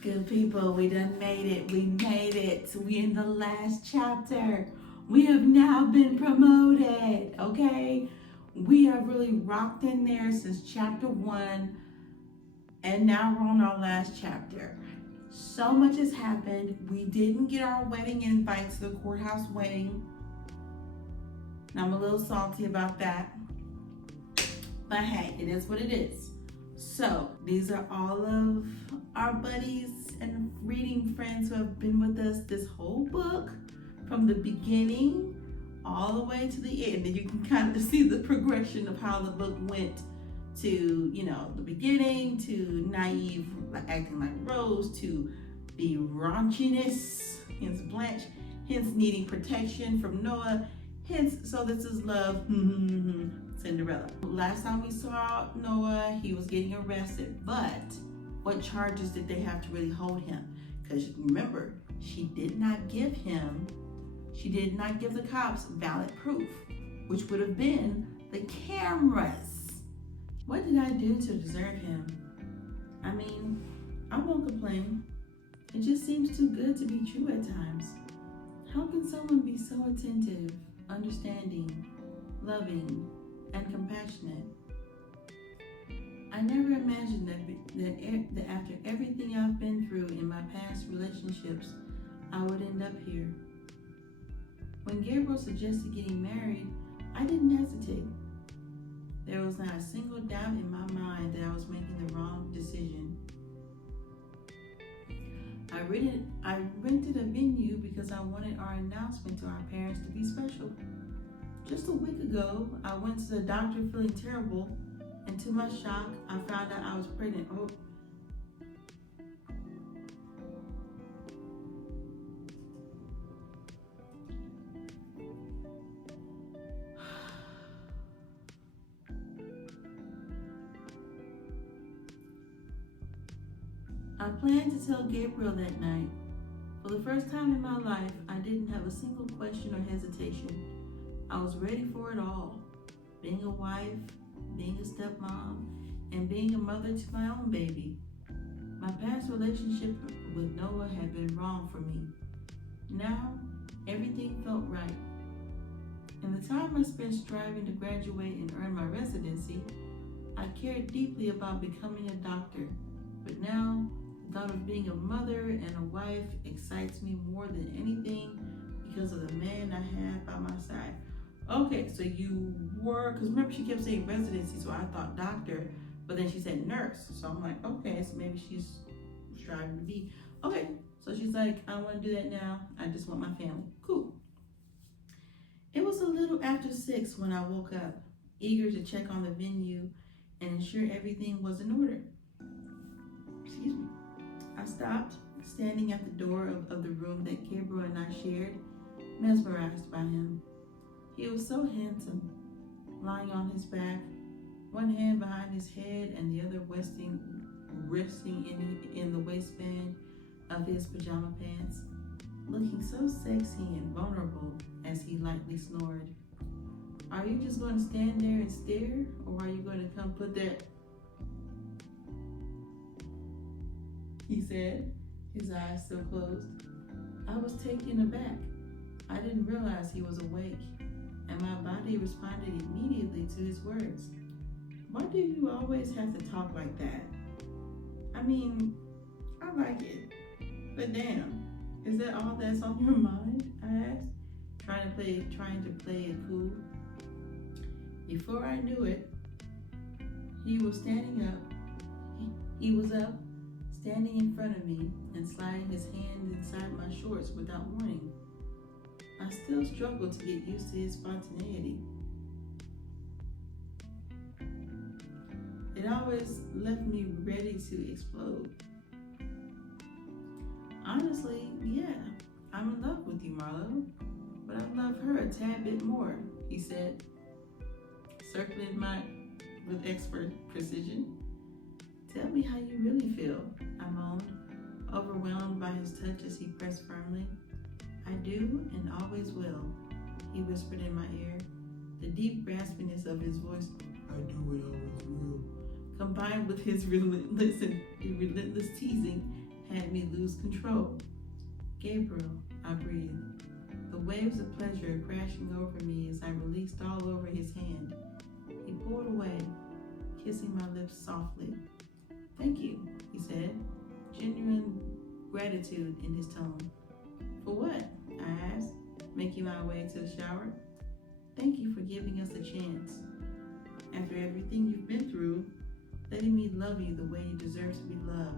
Good people, we done made it. We made it. We in the last chapter. We have now been promoted, okay? We have really rocked in there since chapter 1, and now we're on our last chapter. So much has happened. We didn't get our wedding invite to the courthouse wedding. And I'm a little salty about that. But hey, it is what it is. So these are all of our buddies and reading friends who have been with us this whole book from the beginning all the way to the end. And you can kind of see the progression of how the book went to, the beginning, to naive, like acting like Rose, to the raunchiness, hence Blanche, hence needing protection from Noah, hence so this is love, Cinderella. Last time we saw Noah, he was getting arrested, but what charges did they have to really hold him? Because remember, she did not give the cops valid proof, which would have been the cameras. What did I do to deserve him? I mean, I won't complain. It just seems too good to be true at times. How can someone be so attentive, understanding, loving, and compassionate? I never imagined that after everything I've been through in my past relationships, I would end up here. When Gabriel suggested getting married, I didn't hesitate. There was not a single doubt in my mind that I was making the wrong decision. I rented a venue because I wanted our announcement to our parents to be special. Just a week ago, I went to the doctor feeling terrible, and to my shock, I found out I was pregnant. I planned to tell Gabriel that night. For the first time in my life, I didn't have a single question or hesitation. I was ready for it all. Being a wife, being a stepmom, and being a mother to my own baby. My past relationship with Noah had been wrong for me. Now, everything felt right. In the time I spent striving to graduate and earn my residency, I cared deeply about becoming a doctor. But now, the thought of being a mother and a wife excites me more than anything because of the man I have by my side. Okay, so you were, because remember she kept saying residency, so I thought doctor, but then she said nurse. So I'm like, okay, so maybe she's striving to be. Okay, so she's like, I don't want to do that now. I just want my family. Cool. It was a little after 6 when I woke up, eager to check on the venue and ensure everything was in order. Excuse me. I stopped, standing at the door of the room that Gabriel and I shared, mesmerized by him. He was so handsome, lying on his back, one hand behind his head and the other resting in the waistband of his pajama pants, looking so sexy and vulnerable as he lightly snored. Are you just going to stand there and stare, or are you going to come put that? He said, his eyes still closed. I was taken aback. I didn't realize he was awake, and my body responded immediately to his words. Why do you always have to talk like that? I mean, I like it, but damn, is that all that's on your mind? I asked, trying to play it cool. Before I knew it, he was standing up. He was up, standing in front of me and sliding his hand inside my shorts without warning. I still struggle to get used to his spontaneity. It always left me ready to explode. Honestly, yeah, I'm in love with you, Marlo, but I love her a tad bit more, he said, circling with expert precision. Tell me how you really feel, I moaned, overwhelmed by his touch as he pressed firmly. I do and always will, he whispered in my ear. The deep raspiness of his voice, I do and always will, combined with his relentless teasing, had me lose control. Gabriel, I breathed, the waves of pleasure crashing over me as I released all over his hand. He pulled away, kissing my lips softly. Thank you, he said, genuine gratitude in his tone. For what? I asked, making my way to the shower. Thank you for giving us a chance. After everything you've been through, letting me love you the way you deserve to be loved.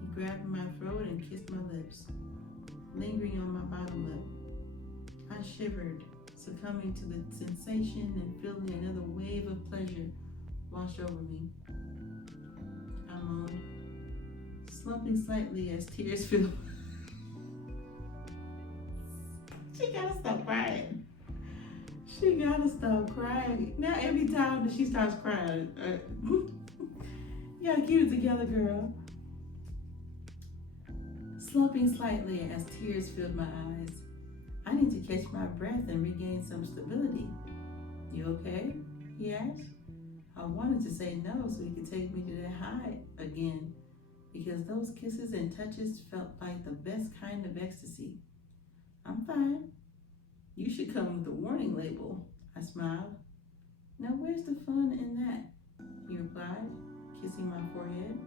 He grabbed my throat and kissed my lips, lingering on my bottom lip. I shivered, succumbing to the sensation and feeling another wave of pleasure wash over me. I moaned, slumping slightly as tears filled. She gotta stop crying. She gotta stop crying. Now every time that she starts crying, you gotta keep it together, girl. Slumping slightly as tears filled my eyes. I need to catch my breath and regain some stability. You okay? He asked. I wanted to say no so he could take me to that high again, because those kisses and touches felt like the best kind of ecstasy. I'm fine. You should come with a warning label, I smiled. Now where's the fun in that? He replied, kissing my forehead.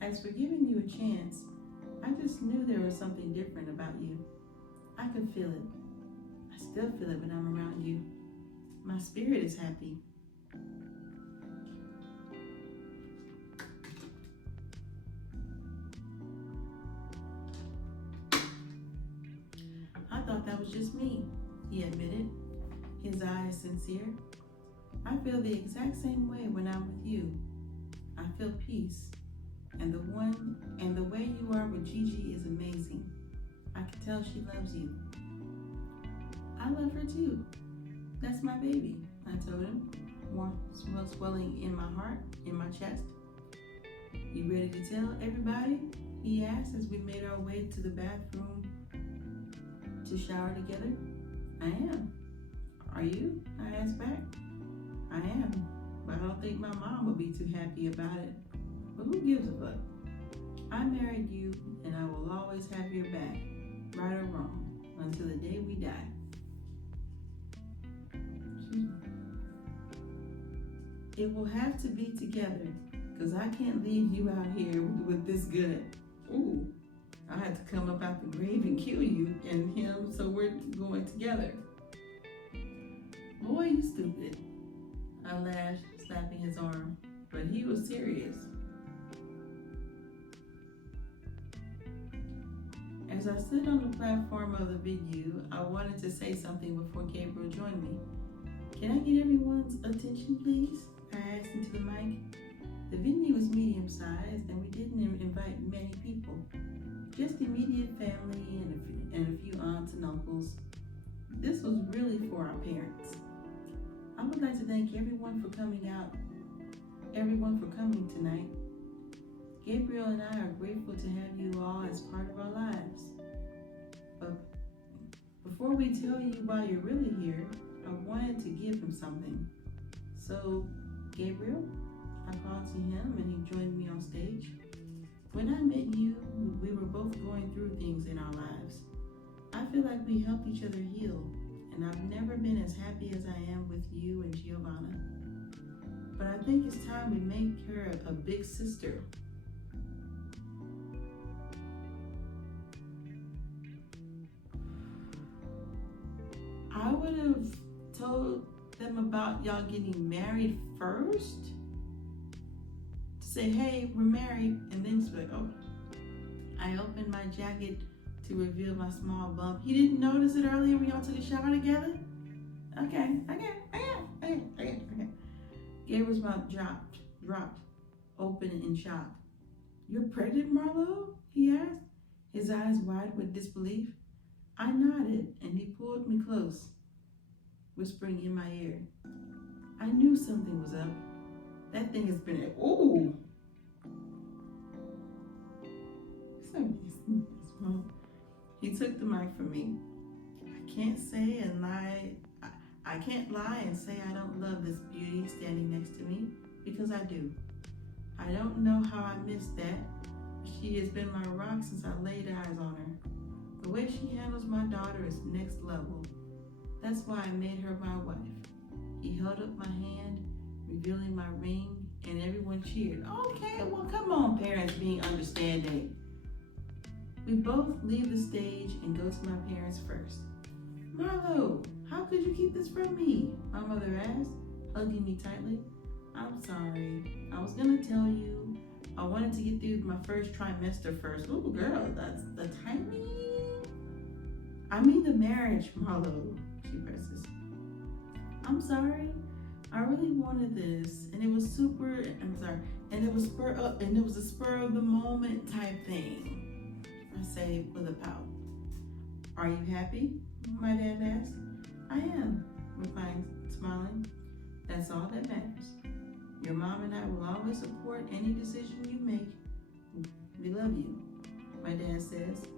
As for giving you a chance, I just knew there was something different about you. I could feel it. I still feel it when I'm around you. My spirit is happy. I thought that was just me, he admitted, his eyes sincere. I feel the exact same way when I'm with you. I feel peace, and the way you are with Gigi is amazing. I can tell she loves you. I love her too. That's my baby, I told him, more swelling in my heart, in my chest. You ready to tell everybody? He asked as we made our way to the bathroom to shower together. I am. Are you? I asked back. I am, but I don't think my mom would be too happy about it. But who gives a fuck? I married you, and I will always have your back, right or wrong, until the day we die. It will have to be together, because I can't leave you out here with this good. Ooh, I had to come up out the grave and kill you and him, so we're going together. Boy, you stupid. I laughed, slapping his arm, but he was serious. As I stood on the platform of the venue, I wanted to say something before Gabriel joined me. Can I get everyone's attention, please? I asked into the mic. The venue was medium-sized, and we didn't invite many people. Just immediate family and a few aunts and uncles. This was really for our parents. I would like to thank everyone for coming tonight. Gabriel and I are grateful to have you all as part of our lives. But before we tell you why you're really here, I wanted to give him something. So, Gabriel, I called to him and he joined me on stage. When I met you, we were both going through things in our lives. I feel like we helped each other heal, and I've never been as happy as I am with you and Giovanna. But I think it's time we make her a big sister. I would have told them about y'all getting married first. To say, hey, we're married, and then just like, oh. I opened my jacket to reveal my small bump. You didn't notice it earlier when y'all took a shower together? Okay. Gabriel's mouth dropped, open in shock. You're pregnant, Marlo? He asked, his eyes wide with disbelief. I nodded, and he pulled me close, whispering in my ear. I knew something was up. That thing has been ooh. He took the mic from me. I can't lie and say I don't love this beauty standing next to me, because I do. I don't know how I missed that. She has been my rock since I laid eyes on her. The way she handles my daughter is next level. That's why I made her my wife. He held up my hand, revealing my ring, and everyone cheered. Okay, well, come on, parents being understanding. We both leave the stage and go to my parents first. Marlo, how could you keep this from me? My mother asked, hugging me tightly. I'm sorry. I was gonna tell you. I wanted to get through my first trimester first. Ooh, girl, that's the timing. I mean the marriage, Marlo, she presses. I'm sorry. I really wanted this, and it was and it was a spur of the moment type thing. I say with a pout. Are you happy? My dad asked. I am, replying, smiling. That's all that matters. Your mom and I will always support any decision you make. We love you, my dad says,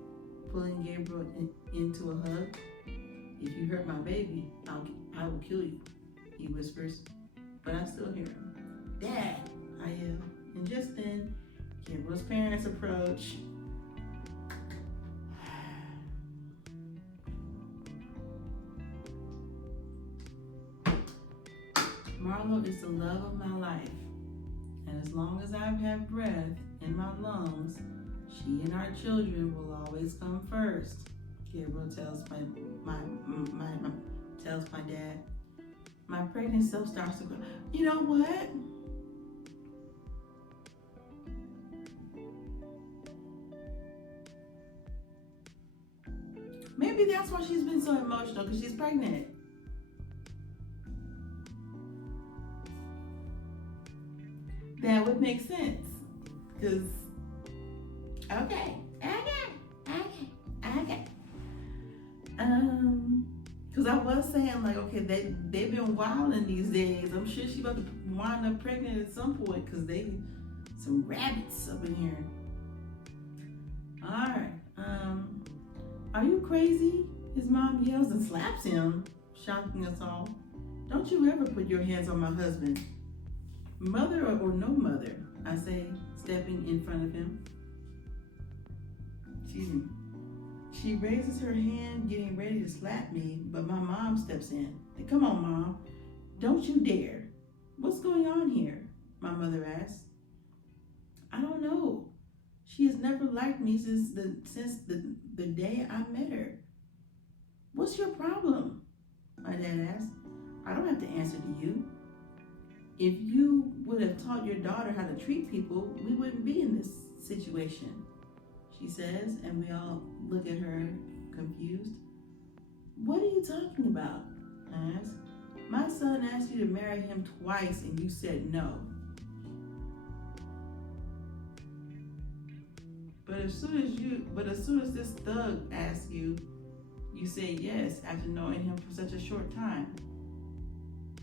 pulling Gabriel into a hug. If you hurt my baby, I will kill you, he whispers, but I still hear him. Dad, I yell. And just then, Gabriel's parents approach. Marlo is the love of my life, and as long as I have breath in my lungs, she and our children will always come first. Gabriel tells tells my dad. My pregnant self starts to go. You know what? Maybe that's why she's been so emotional, because she's pregnant. That would make sense, because, okay. Because I was saying, like, okay, they've been wilding these days. I'm sure she's about to wind up pregnant at some point, because they some rabbits up in here. All right. Are you crazy? His mom yells and slaps him, shocking us all. Don't you ever put your hands on my husband. Mother or no mother, I say, stepping in front of him. Excuse me. She raises her hand, getting ready to slap me, but my mom steps in. Hey, come on, Mom. Don't you dare. What's going on here? My mother asks. I don't know. She has never liked me since the day I met her. What's your problem? My dad asked. I don't have to answer to you. If you would have taught your daughter how to treat people, we wouldn't be in this situation, she says, and we all look at her confused. What are you talking about? I ask. My son asked you to marry him twice and you said no. But as soon as this thug asks you, you say yes after knowing him for such a short time.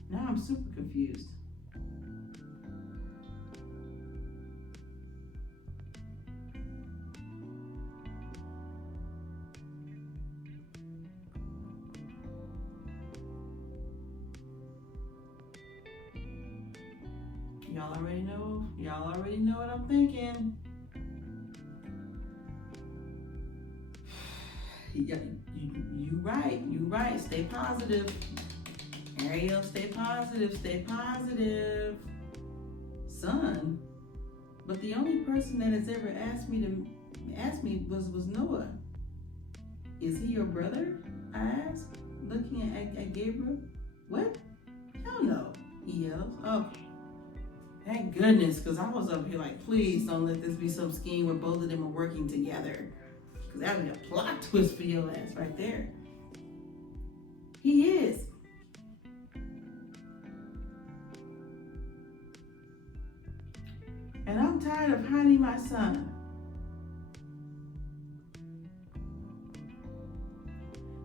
Now I'm super confused. Y'all already know what I'm thinking. You right. Stay positive. Ariel, stay positive. Son. But the only person that has ever asked me was Noah. Is he your brother? I asked, looking at Gabriel. What? Hell no, he yells. Oh, thank goodness, because I was up here like, please don't let this be some scheme where both of them are working together. Because that would be a plot twist for your ass right there. He is. And I'm tired of hiding my son.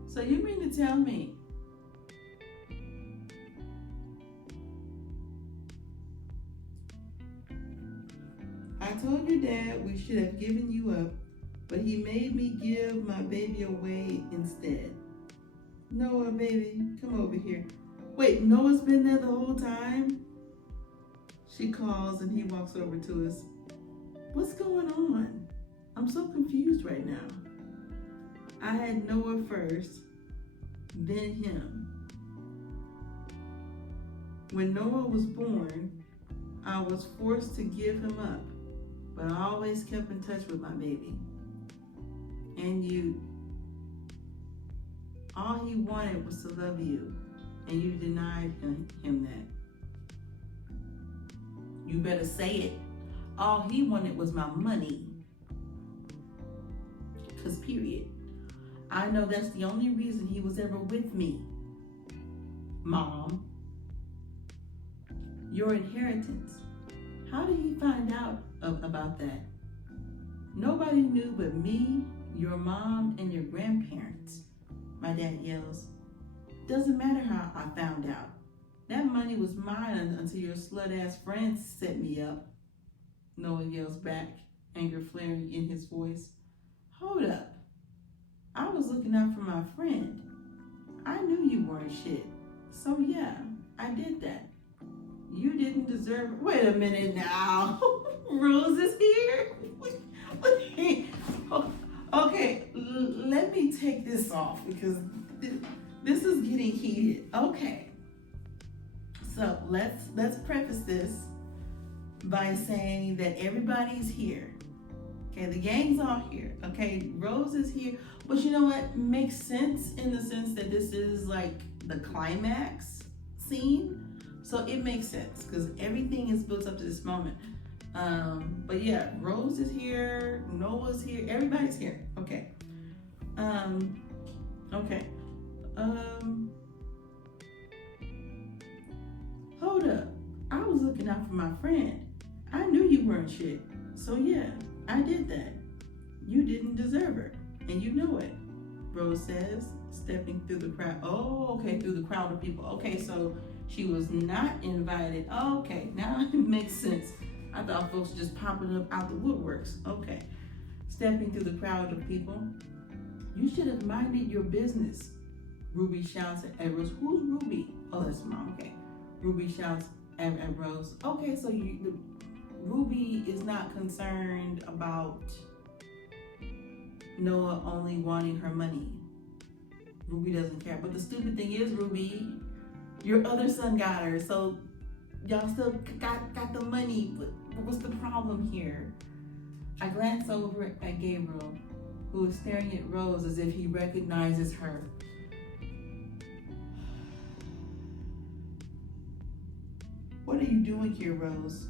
So you mean to tell me I told your dad we should have given you up, but he made me give my baby away instead. Noah, baby, come over here. Wait, Noah's been there the whole time? She calls and he walks over to us. What's going on? I had Noah first, then him. When Noah was born, I was forced to give him up, but I always kept in touch with my baby. And you, all he wanted was to love you, and you denied him that. You better say it. All he wanted was my money. Because period. I know that's the only reason he was ever with me. Mom. Your inheritance. How did he find out about that? Nobody knew but me, your mom, and your grandparents. My dad yells. Doesn't matter how I found out. That money was mine until your slut-ass friends set me up. Noah yells back, anger flaring in his voice. Hold up. I was looking out for my friend. I knew you weren't shit. So yeah, I did that. You didn't deserve it. Wait a minute now. Rose is here? Okay, let me take this off because this is getting heated. Okay. So let's preface this by saying that everybody's here. Okay, the gang's all here. Okay, Rose is here. But you know what? Makes sense in the sense that this is like the climax scene. So it makes sense because everything is built up to this moment. But yeah, Rose is here, Noah's here, everybody's here. Okay. Okay. Hold up. I was looking out for my friend. I knew you weren't shit. So yeah, I did that. You didn't deserve her. And you know it, Rose says, stepping through the crowd. Oh, okay, through the crowd of people. Okay, so she was not invited. Okay, now it makes sense. I thought folks were just popping up out the woodworks. Okay, stepping through the crowd of people. You should have minded your business, Ruby shouts at Rose. Who's Ruby? Oh, that's Mom. Okay. Ruby shouts at Rose. Okay, so Ruby is not concerned about Noah only wanting her money. Ruby doesn't care. But the stupid thing is, Ruby, your other son got her, so y'all still got the money. But what's the problem here? I glance over at Gabriel, who is staring at Rose as if he recognizes her. What are you doing here, Rose?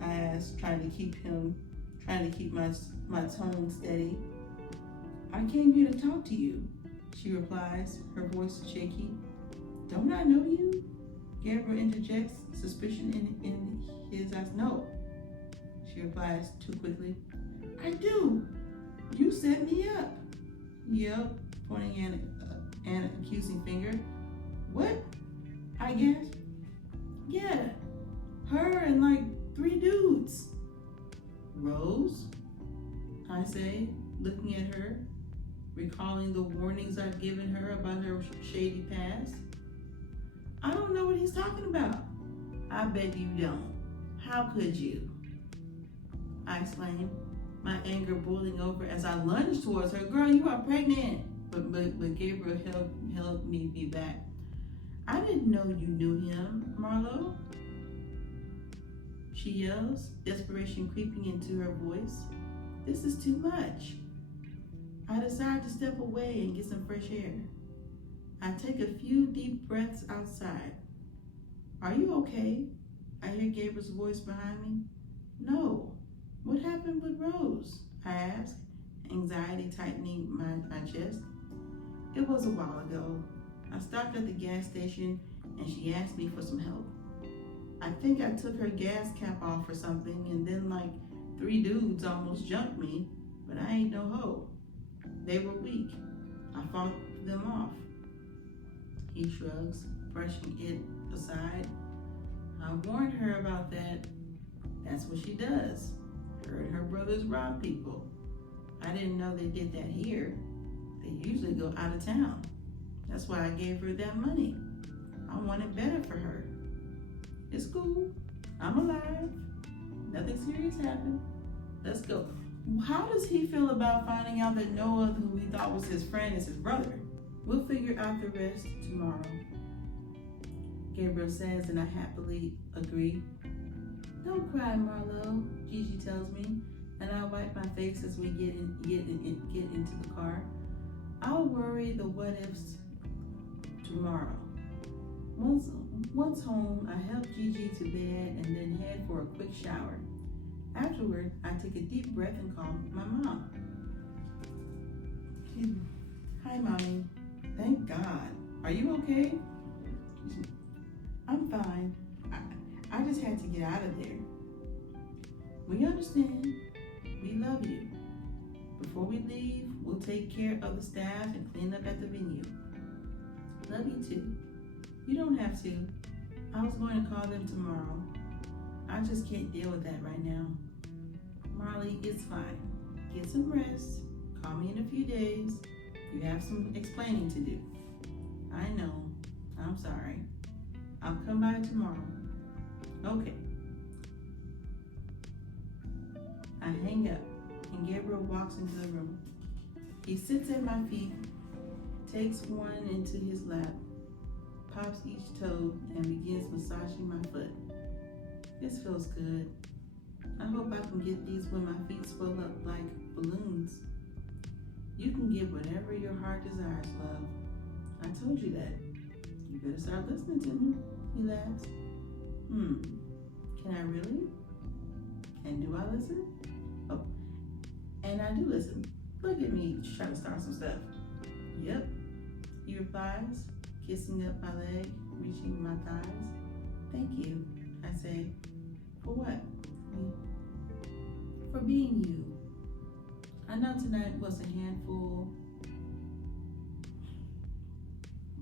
I asked, trying to keep my tone steady. I came here to talk to you, she replies, her voice shaky. Don't I know you? Gabriel interjects, suspicion in his eyes. No, she replies too quickly. I do. You set me up. Yep, pointing an accusing finger. What? I guess. Yeah, her and like 3 dudes. Rose, I say, looking at her, recalling the warnings I've given her about her shady past. I don't know what he's talking about. I bet you don't. How could you? I exclaimed, my anger boiling over as I lunged towards her. Girl, you are pregnant. But Gabriel held me back. I didn't know you knew him, Marlo. She yells, desperation creeping into her voice. This is too much. I decide to step away and get some fresh air. I take a few deep breaths outside. Are you okay? I hear Gabriel's voice behind me. No. What happened with Rose? I ask, anxiety tightening my chest. It was a while ago. I stopped at the gas station and she asked me for some help. I think I took her gas cap off or something, and then like 3 dudes almost jumped me, but I ain't no hoe. They were weak. I fought them off. He shrugs, brushing it aside. I warned her about that. That's what she does. Her and her brothers rob people. I didn't know they did that here. They usually go out of town. That's why I gave her that money. I wanted better for her. It's cool. I'm alive. Nothing serious happened. Let's go. How does he feel about finding out that Noah, who we thought was his friend, is his brother? We'll figure out the rest tomorrow, Gabriel says, and I happily agree. Don't cry, Marlo, Gigi tells me, and I wipe my face as we get into the car. I'll worry the what-ifs tomorrow. Once home, I help Gigi to bed and then head for a quick shower. Afterward, I take a deep breath and call my mom. Hi, Mommy. Thank God. Are you okay? I'm fine. I just had to get out of there. We understand. We love you. Before we leave, we'll take care of the staff and clean up at the venue. Love you too. You don't have to. I was going to call them tomorrow. I just can't deal with that right now. Marley, it's fine. Get some rest. Call me in a few days. You have some explaining to do. I know. I'm sorry. I'll come by tomorrow. Okay. I hang up, and Gabriel walks into the room. He sits at my feet, takes one into his lap, pops each toe, and begins massaging my foot. This feels good. I hope I can get these when my feet swell up like balloons. You can get whatever your heart desires, love. I told you that. You better start listening to me, he laughs. Can I really? And do I listen? Oh, and I do listen. Look at me trying to start some stuff. Yep, he replies, kissing up my leg, reaching my thighs. Thank you, I say. For what? For being you. I know tonight was a handful.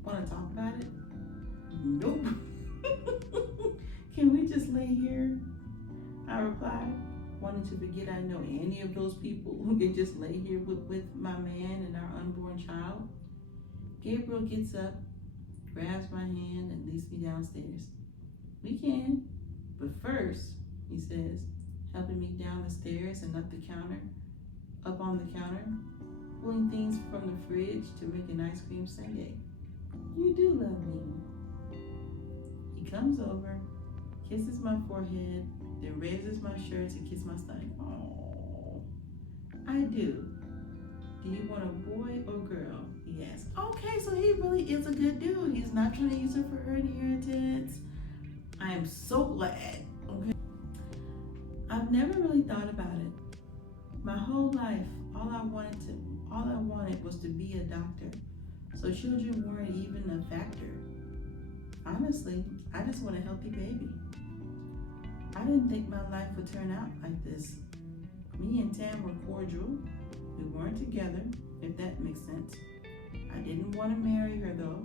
Want to talk about it? Nope. Can we just lay here? I replied, wanting to forget I know any of those people who could just lay here with my man and our unborn child. Gabriel gets up, grabs my hand, and leads me downstairs. We can, but first, he says, helping me down the stairs and up on the counter, pulling things from the fridge to make an ice cream sundae. You do love me. He comes over, kisses my forehead, then raises my shirt to kiss my stomach. Oh, I do. Do you want a boy or girl? He asks. Okay, so he really is a good dude. He's not trying to use her for her inheritance. I am so glad. Okay. I've never really thought about it. My whole life, all I wanted was to be a doctor. So children weren't even a factor. Honestly, I just want a healthy baby. I didn't think my life would turn out like this. Me and Tam were cordial. We weren't together, if that makes sense. I didn't want to marry her though.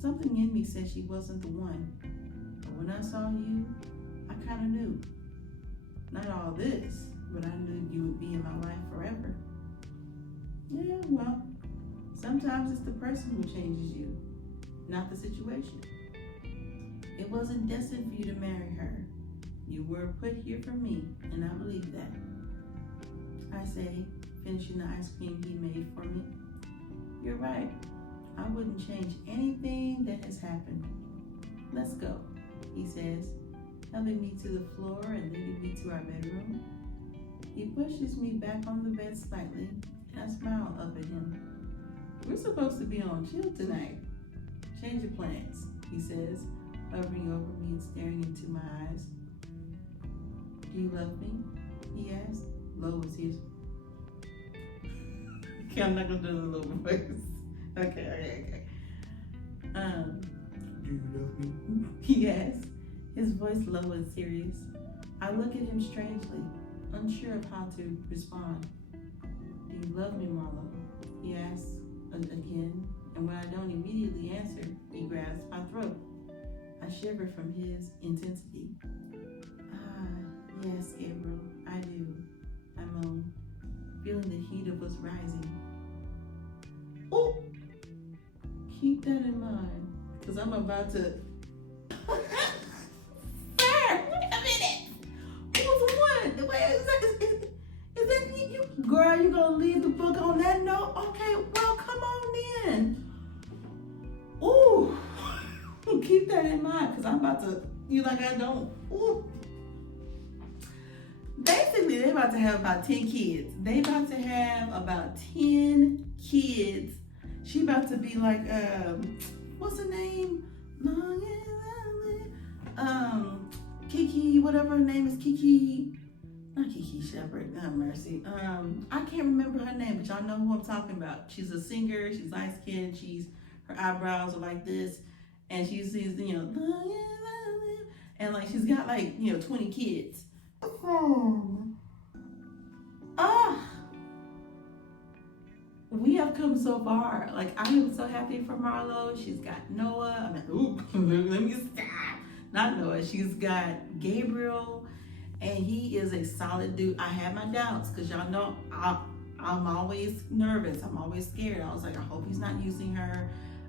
Something in me said she wasn't the one. But when I saw you, I kind of knew. Not all this, but I knew you would be in my life forever. Yeah, well, sometimes it's the person who changes you, not the situation. It wasn't destined for you to marry her. You were put here for me, and I believe that. I say, finishing the ice cream he made for me. You're right. I wouldn't change anything that has happened. Let's go, he says, helping me to the floor and leading me to our bedroom. He pushes me back on the bed slightly, and I smile up at him. We're supposed to be on chill tonight. Change your plans, he says, hovering over me and staring into my eyes. Do you love me? He asks, low as his. Okay, I'm not gonna do the low voice. Okay. Do you love me? He asks, his voice low and serious. I look at him strangely, unsure of how to respond. Do you love me, Marlo? He asks again, and when I don't immediately answer, he grabs my throat. I shiver from his intensity. Yes, Gabriel, I do. I moan, feeling the heat of us rising. Oh, keep that in mind, because I'm about to... Sir, wait a minute. Who's the one? Is that Girl, you gonna leave the book on that note? Okay, well, come on in. Ooh, keep that in mind, because I'm about to, you like I don't. Ooh. Basically, they're about to have about 10 kids. They about to have about 10 kids. She about to be like, what's her name? Kiki, whatever her name is, Kiki. Not Kiki Shepherd, not Mercy. I can't remember her name, but y'all know who I'm talking about. She's a singer, she's light skinned, her eyebrows are like this, and she's, and like she's got like, 20 kids. We have come so far. Like, I am so happy for Marlo. She's got Noah. Let me stop. Not Noah. She's got Gabriel, and he is a solid dude. I had my doubts because y'all know I'm always nervous. I'm always scared. I was like, I hope he's not using her.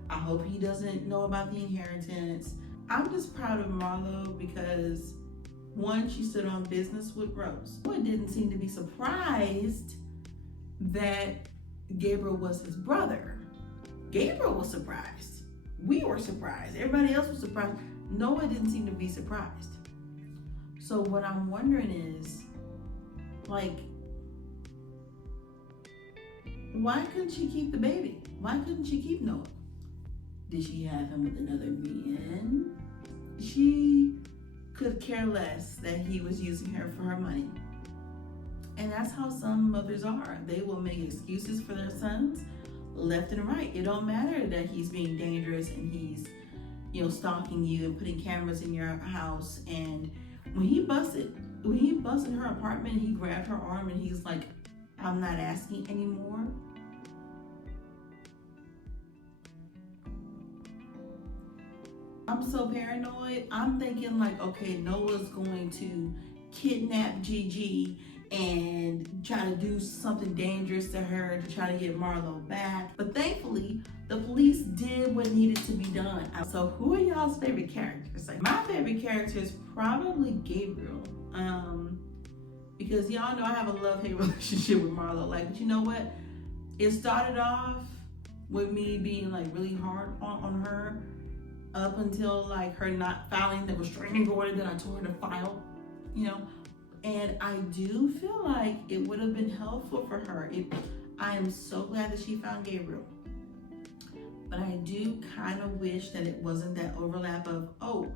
I hope he doesn't know about the inheritance. I'm just proud of Marlo because, one, she stood on business with Rose. I didn't seem to be surprised that Gabriel was his brother. Gabriel was surprised. We were surprised. Everybody else was surprised. Noah didn't seem to be surprised. So what I'm wondering is, like, why couldn't she keep the baby? Why couldn't she keep Noah? Did she have him with another man? She could care less that he was using her for her money. And that's how some mothers are. They will make excuses for their sons left and right. It don't matter that he's being dangerous and he's, stalking you and putting cameras in your house. And when he busted her apartment, he grabbed her arm and he's like, I'm not asking anymore. I'm so paranoid. I'm thinking like, okay, Noah's going to kidnap Gigi and try to do something dangerous to her to try to get Marlo back. But thankfully, the police did what needed to be done. So who are y'all's favorite characters? Like, my favorite character is probably Gabriel. Because y'all know I have a love-hate relationship with Marlo. Like, but you know what? It started off with me being like really hard on her up until like her not filing the restraining order that I told her to file, And I do feel like it would have been helpful for her. I am so glad that she found Gabriel. But I do kind of wish that it wasn't that overlap of, oh,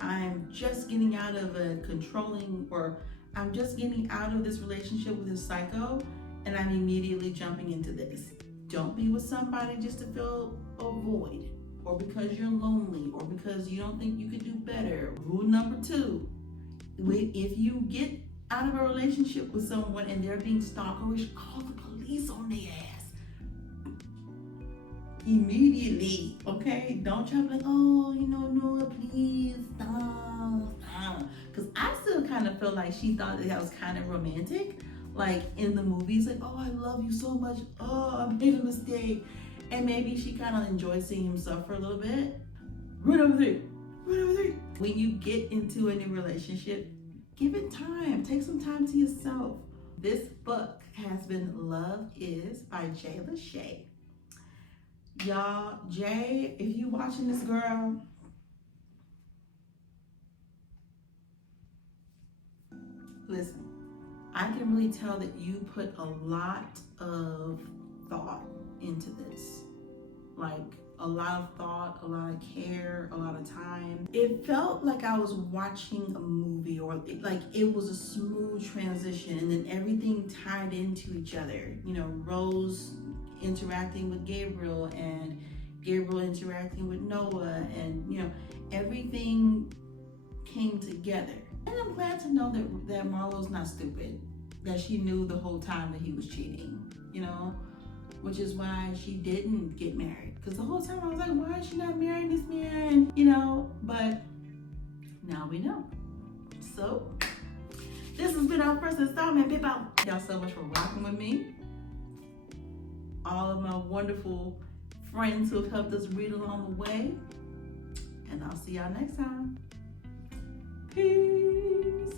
I'm just getting out of a controlling, or I'm just getting out of this relationship with this psycho and I'm immediately jumping into this. Don't be with somebody just to fill a void, or because you're lonely, or because you don't think you could do better. Rule number 2, if you get out of a relationship with someone and they're being stalkerish, call the police on their ass immediately, okay? Don't try to be like, oh, Noah, please stop. Because I still kind of feel like she thought that was kind of romantic, like in the movies, like, oh, I love you so much, oh, I made a mistake. And maybe she kind of enjoyed seeing him suffer a little bit. Rule number 3. When you get into a new relationship, give it time. Take some time to yourself. This book has been Love Is by Jae Lashay. Y'all, Jae, if you watching this, girl, listen, I can really tell that you put a lot of thought into this. Like, a lot of thought, a lot of care, a lot of time. It felt like I was watching a movie, or like it was a smooth transition, and then everything tied into each other. Rose interacting with Gabriel, and Gabriel interacting with Noah, and everything came together. And I'm glad to know that Marlo's not stupid, that she knew the whole time that he was cheating, which is why she didn't get married. Because the whole time I was like, why is she not marrying this man? But now we know. So this has been our first installment. Thank y'all so much for rocking with me. All of my wonderful friends who have helped us read along the way. And I'll see y'all next time. Peace.